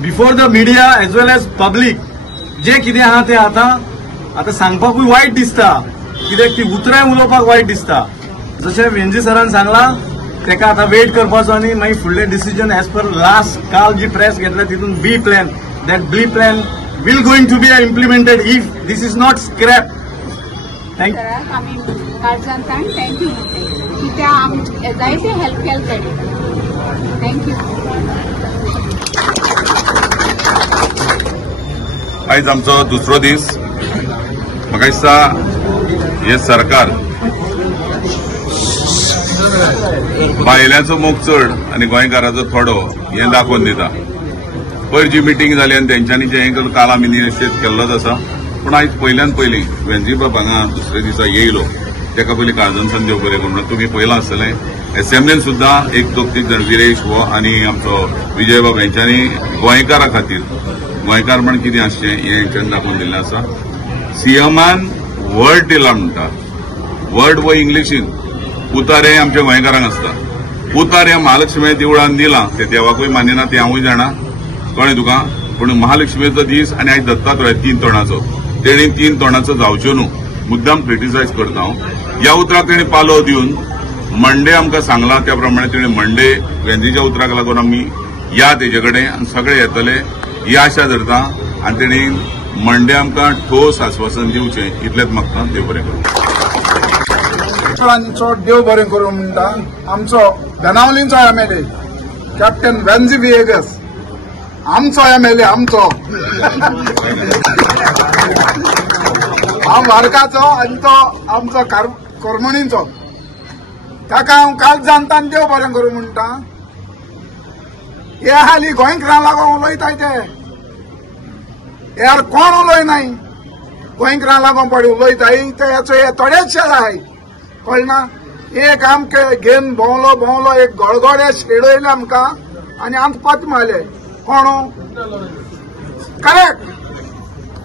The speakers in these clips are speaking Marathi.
Before the media as well as public जे कितें आहा तें आता सांगपाकूय वायट दिसता, कित्याक ती उतराय उलोवपाक वायट दिसता. जशें वेंजी सरान सांगलां तेका आतां वेट करपाचो आनी मागीर फुडलें डिसिजन एज पर लास्ट काल जी प्रेस घेतल्या तितून B plan, that B plan will going to be implemented if this is not scrapped. Thank you. आम्ही गार्जनकांक थँक्यू कित्याक आमकां जायते हेल्प केलें ताणें. थँक्यू. आयज आमचो दुसरो दीस. म्हाका दिसता हे सरकार बायलांचो मोग चड आनी गोंयकाराचो थोडो हें दाखोवन दिता. पयर जी मिटींग जाली आनी तेंच्यांनी जे हें केलें काल आमी निश्चित केल्लोच आसा. पूण आयज पयल्यान पयलीं वेंजी बाब हांगा दुसरे दिसा येयलो तेका पयलीं काळजांतल्यान देव बरें करूं. तुमी पयलां आसतलें एसेंब्लीन सुद्दां एक दोग तीग जाण विरेश वो आनी आमचो विजय बाब हेंच्यांनी गोंयकारा खातीर गोंयकार म्हण कितें आसचें हें हेंच्यांनी दाखोवन दिल्लें आसा. सीएमान वर्ड दिला म्हणटा. वर्ड वो इंग्लिशीन उतार हें आमच्या गोंयकारांक आसता. उतार हें महालक्ष्मी देवळान दिलां तें देवाकूय मानिना तें हांवूय जाणा, कळ्ळें तुका. पूण महालक्ष्मीचो दीस आनी आयज दत्तात्रय 3 तोणाचो तेणी 3 तोणाचो जावच्यो न्हू मुद्दाम क्रिटिसायज करता हांव. ह्या उतराक तेणी पालो दिवन मंडे आमकां सांगला त्या प्रमाणे तेणी मंडे वेंजीच्या उतराक लागून आमी या तेजे कडेन आनी सगळे येतले ही आशा धरता. आनी तेणी मंडे आमकां ठोस आश्वासन दिवचें इतलेंच मागता. देव बरें करूं. देव बरें करूं म्हणटा आमचो बेनावलींचो MLA कॅप्टन वेंजी विएगस. आमचो MLA आमचो हांव वारकाचो आनी तो आमचो करमणीचो. ताका हांव काल जाणटान देव बरें करूं म्हणटा. हे हालीं गोंयकारां लागून उलयताय ते यार कोण उलयनाय. गोंयकारां लागून पडे उलयताय ते हे थोडेच आहाय कळना. एक आमकां घेवन भोंवलो एक गळगडे शेडयले आमकां आनी आमकां पत मारले. कोण करेक्ट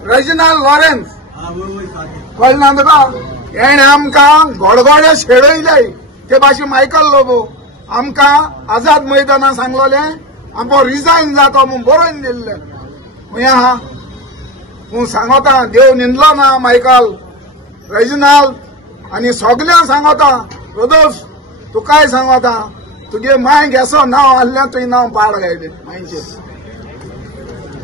रेजिनाल्ड लॉरेन्स कळना तुका. हेणे आमकां गडगडे शेडयले ते भाशेन मायकल लोबो आमकां आझाद मैदानां सांगलोलें आमचो रिजायन जातो म्हूण बरोवन दिल्लें. खंय आहा तूं सांगता देव निंदलो ना मायकल रेजिनाल्ड आनी सगळ्यांक सांगता रोदोल्फ तुकाय सांगता तुगे माय गेसो नांव आहलें तुवें नांव पाड गायलें. मायचें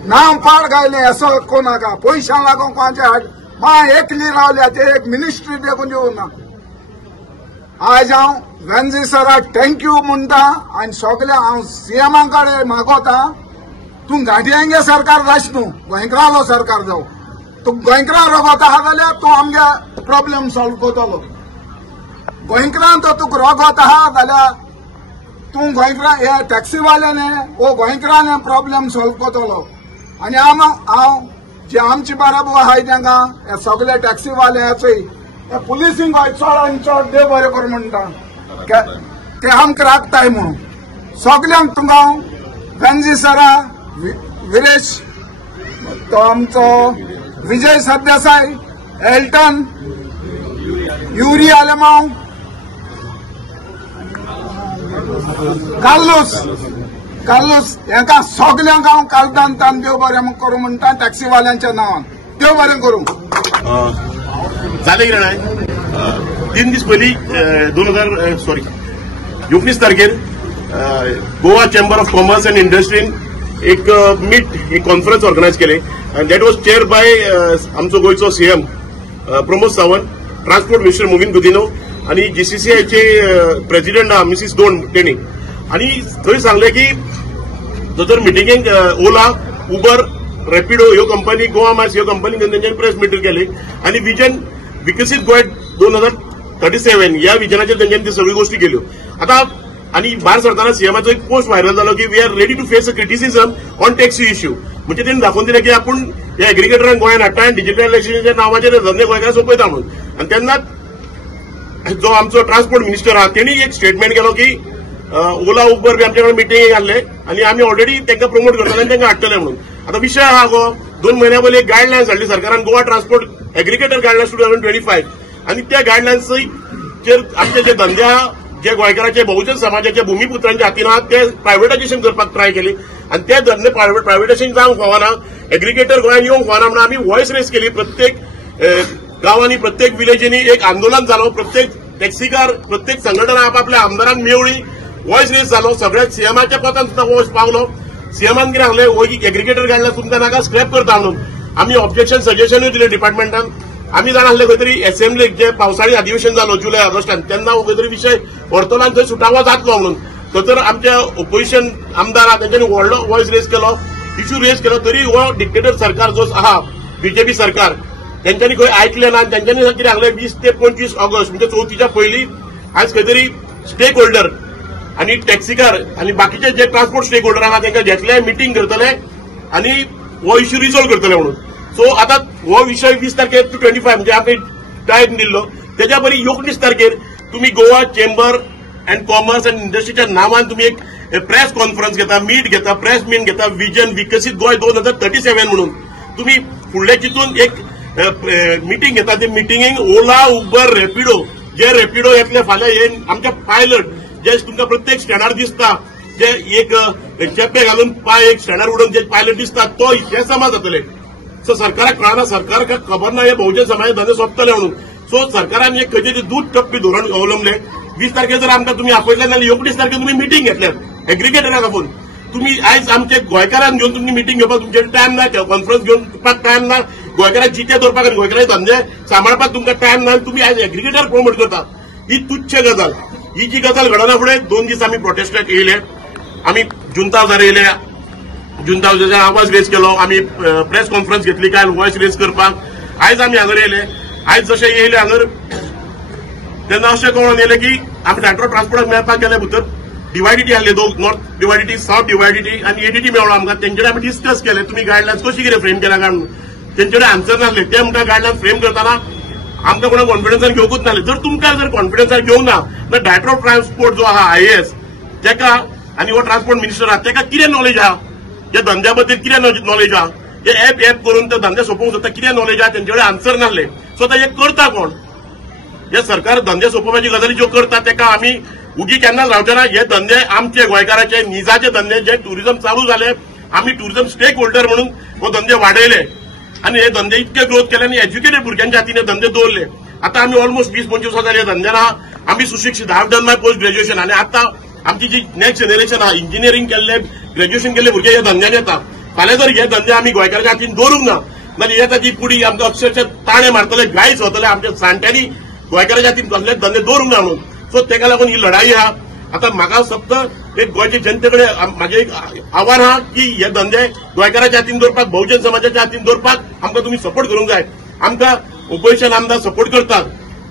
नांव पाड गायलें असो कोणाका पयशां लागून कोणाचे हाड माय एकली रावल्या ते एक मिनिस्ट्री देखून दिवना. आज हांव वेंजी सराक थँक्यू म्हणटा आनी सगळे हांव सीएमा कडेन मागोता तूं गांठयांगे सरकार जायच न्हू गोंयकारालो सरकार जावं. तूं गोंयकारां रगोता आहा जाल्यार तूं आमगे प्रॉब्लेम सॉल्व करतलो. गोंयकारां तो तुका रगोत आहा जाल्यार तूं गोंयकारां हे टॅक्सीवाल्याने वो गोंयकारांनी प्रॉब्लेम सॉल्व करतलो. आनी हांव जे आमचे बाराबू आहाय तांकां हे सगळे टॅक्सीवाल्याचोय हे पुलिसींक चड आनी चड देव बरें कर म्हणटा ते आमकां राखताय म्हणून. सगळ्यांक तुमकां वेंजी सरा विरेश तो आमचो विजय सरदेसाय एल्टन युरी आलेमांव कार्लोस हेका सगळ्यांक हांव कालदान देव बरें करूं म्हणटा टॅक्सीवाल्यांच्या नांवान. देव बरें करूं. जालें कितें जाणाय 3 दीस पयलीं 19 तारखेर Goa chamber of commerce and इंडस्ट्रीन एक एक कॉन्फरन्स ऑर्गनायज केले and that was chaired by आमचो गोयचो CM Pramod Sawant, transport minister Mauvin Godinho आणि GCCIचे प्रेसिडेंट मिसिस दोन तेणी. आणि थंय सांगले की जर मिटिंगेक ओला उबर रॅपिडो ह्यो कंपनी गोवा मार्स ह्यो कंपनी तेंच्यांनी प्रेस मिटींग केली आणि विजन विकसित गोंय 2037 या विजनाचेर तेंच्यांनी ती सगळ्यो गोष्टी केल्यो. आता आणि भायर सरताना सीएमाचो एक पोस्ट व्हायरल जालो की we are ready to face a criticism on taxi issue. म्हणजे त्यांनी दाखवून दिले की आपण या एग्रिगेटरांक गोंयांत हाडटा आनी डिजिटलायझेशनाच्या नांवाचेर धंदे गोंयकार सोंपयता म्हणून. आणि तेन्नाच जो आमचो ट्रान्सपोर्ट मिनिस्टर आहा तेणी एक स्टेटमेंट केलो की ओला उबर बी आमच्या कडेन मिटींगेक हाडले आणि आमी ऑलरेडी तांकां प्रमोट करतले आनी तांकां हाडटले म्हणून. आता विशय आहा गो 2 म्हयन्या पयलीं एक गायडलायन्स हाडली सरकारान गोवा ट्रान्सपोर्ट एग्रिगेटर गायडलायन्स 2025 आणि त्या गायडलायन्सचेर आमचे जे धंदे आहा जे गोंयकारांचे बहुजन समाजाच्या भूमिपुत्रांच्या हातीन आहात ते प्रायव्हेटायझेशन करपाक ट्राय केली आणि ते धंदे प्रायव्हेटायझेशन जावंक फावना, एग्रिगेटर गोंयांत येवंक फावना म्हणून आमी व्हॉयस रेस केली. प्रत्येक गांवांनी प्रत्येक विलेजींनी एक आंदोलन जालो. प्रत्येक टॅक्सीकार प्रत्येक संघटना आपापल्या आमदारांक मेवळी. व्हॉयस रेस जालो. सगळ्या सीएमाच्या पोतान सुद्धा हो पावलो. सीएमान कितें सांगलें, हो एग्रिगेटर काडला तुमकां नाका स्क्रॅप करता म्हणून. आमी ऑब्जेक्शन सजेशनूय दिलें डिपार्टमेंटान. आमी जाणा आसले खंय तरी असेंब्लीक जे पावसाळी अधिवेशन जालो जुलय ऑगस्टान तेन्ना खंय तरी विशय व्हरतलो आनी थंय सुटावो जातलो म्हणून. तर आमच्या ओपोजिशन आमदार तेंच्यांनी व्हडलो व्हॉयस रेस केलो, इश्यू रेस केलो. तरी हो डिक्टेटर सरकार जो आहा बीजेपी सरकार तेंच्यांनी खंय आयकलें ना. तेंच्यांनी कितें सांगलें 20 ते 25 ऑगस्ट म्हणजे चवथीच्या पयलीं आज खंय तरी स्टेक होल्डर आणि टॅक्सीकार आणि बाकीचे जे ट्रान्सपोर्ट स्टेक होल्डर आहात तांकां घेतले, मिटींग करतले आणि हो इश्यू रिझॉल्व करतले म्हणून. सो आता हो विषय 20 तारखेर टू 25 म्हणजे आमी टायम दिल्लो. तेच्या बरी 19 तारखेर तुम्ही Goa chamber and commerce and इंडस्ट्रीच्या नावान तुम्ही एक प्रेस कॉन्फरन्स घेता, मीट घेता, प्रेस मीट घेता, विजन विकसित गोय 2037 म्हणून. तुम्ही फुडले चितून एक मिटींग घेता. ते मिटींगेक ओला, उबर, रॅपिडो जे रॅपिडो येतले फाल्यां हे आमच्या पायलट जे तुमकां प्रत्येक स्टँडार दिसता, जे एक चेपे घालून पाय एक स्टँडार उडोवन जे पायलट दिसता तो हे समाज जातले. सो सरकाराक कळना, सरकाराक खबर ना हे बहुजन समाज धंदे सोंपतले म्हणून. सो सरकारान एक खंय तरी दूध टप्पी धोरण अवलंबले. 20 तारखेर जर आमकां तुम्ही आपयले जाल्यार 19 तारखेर तुम्ही मिटींग घेतल्यात एग्रिगेटराक आपूण. तुम्ही आयज आमचे गोंयकारांक घेवन तुम्ही मिटींग घेवपाक तुमचे टायम ना, कॉन्फरन्स घेवपाक टायम ना, गोंयकारांक जिते दवरपाक आनी गोंयकारांचे धंदे सांबाळपाक तुमकां टायम ना. तुम्ही आयज एग्रिगेटर प्रमोट करता, ही तुच्छ गजाल. ही जी गजाल घडना फुडें 2 दीस आमी प्रोटेस्टाक येयले. आमी जुंता हजार येयले, जुंता हजाराचो आवाज रेस केलो. आमी प्रेस कॉन्फरन्स घेतली काल व्हॉयस रेस करपाक. आयज आमी हांगर येयले. आयज जशे येयले हांगर तेन्ना अशें कळोन येयलें की आमी मेट्रो ट्रान्सपोर्टाक मेळपाक गेले भितर डिवायडिटी आहली, दोन नॉर्थ डिवायडिटी, साउथ डिवायडिटी आनी एडीटी मेळ्ळो आमकां. तेंचे कडेन आमी डिस्कस केले तुमी गायडलायन्स कशी कितें फ्रेम केल्या कारण. तेंचे कडेन आन्सर नासले. ते म्हणटा गायडलायन्स फ्रेम करतना आमकां कोणा कॉन्फिडन्सान घेवंकूच नासले. जर तुमकां जर कॉन्फिडन्सान घेवंक ना जाल्यार डायरेक्टर ऑफ ट्रान्सपोर्ट जो आहा IAS तेका आनी हो ट्रान्सपोर्ट मिनिस्टर आहा तेका कितें नॉलेज आहा, या धंद्या बद्दल कितें नॉलेज आहा, हे ऍप करून ते धंदे सोंपोवंक जाता कितें नॉलेज आहा, तेंचे कडेन आन्सर नासले. सो आता हे करता कोण? हे सरकार धंदे सोंपोवपाची गजाली ज्यो करता तेका आमी उगी केन्नाच रावचे ना. हे धंदे आमचे गोंयकाराचे निजाचे धंदे जे टुरिझम चालू झाले. आमी टुरिझम स्टेक होल्डर म्हणून हो धंदे वाडयले आणि हे धंदे इतके ग्रोथ केले आणि एज्युकेटेड भुरग्यांच्या हातीन हे धंदे दवरले. आता आमी ऑलमोस्ट 20-25 वर्सां जाली धंद्यान आहा. आमी सुशिक्षीत, हांव डन माय पोस्ट ग्रॅज्युएशन आणि आता आमची जी नेक्स्ट जनरेशन आहा इंजिनियरिंग केल्ले, ग्रॅज्युएशन केल्ले भुरगे हे धंद्यान येता. फाल्यां जर हे धंदे आमी गोंयकाराच्या हातीन दवरूंक ना जाल्यार येता ती पुडी आमकां अक्षरशः ताणे मारतले, गायच वतले. आमच्या जाणट्यांनी गोंयकाराच्या हातीन कसले धंदे दवरूंक ना म्हणून. सो तेका लागून ही लढाई आहा. आता म्हाका फक्त एक गोंयचे जनते कडेन म्हाजें एक आव्हान आहा की हे धंदे गोंयकाराच्या हातीन दवरपाक, बहुजन समाजाच्या हातीन दवरपाक आमकां तुम्ही सपोर्ट करूंक जाय. आमकां ओपोजिशन आमदार सपोर्ट करतात,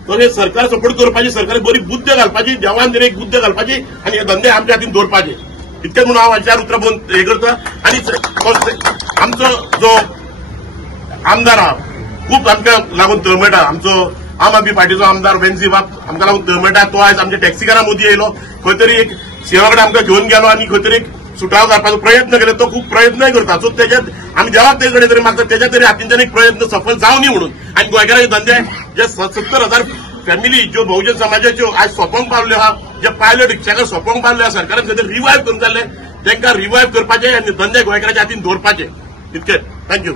तर हे सरकार सपोर्ट करपाची, सरकार बरी बुद्ध घालपाची, देवान जर एक बुद्ध घालपाची आणि हे धंदे आमच्या हातीन दवरपाचे. इतकेच म्हणून हांव चार उतरां बरोवन हे करता. आनी आमचो जो आमदार आहा खूब आमकां लागून तळमळटा. आमचो आम आदमी पार्टीचो आमदार वेंजी बाब आमकां लागून तळमळटा. तो आयज आमच्या टॅक्सीकारां मदीं येयलो, खंय तरी एक सेवा कडेन आमकां घेवन गेलो आनी खंय तरी एक सुटाव करपाचो प्रयत्न केलो. तो खूब प्रयत्नय करता. सो तेच्यात आमी देवाक ते कडेन तरी मागता तेच्या तरी हातींच्यान एक प्रयत्न सफल जावं न्ही म्हणून. आनी गोंयकाराचे धंदे जे 70,000 फॅमिली ज्यो बहुजन समाजाच्यो आज सोंपोवंक पावल्यो आहा, जे पायलट रिक्षाकार सोंपोवंक पावल्यो आहा, सरकारान खंय तरी रिवायव करून जाल्ले तांकां रिवायव करपाचे आनी धंदे गोंयकाराच्या हातीन दवरपाचे. इतकेच. थँक्यू.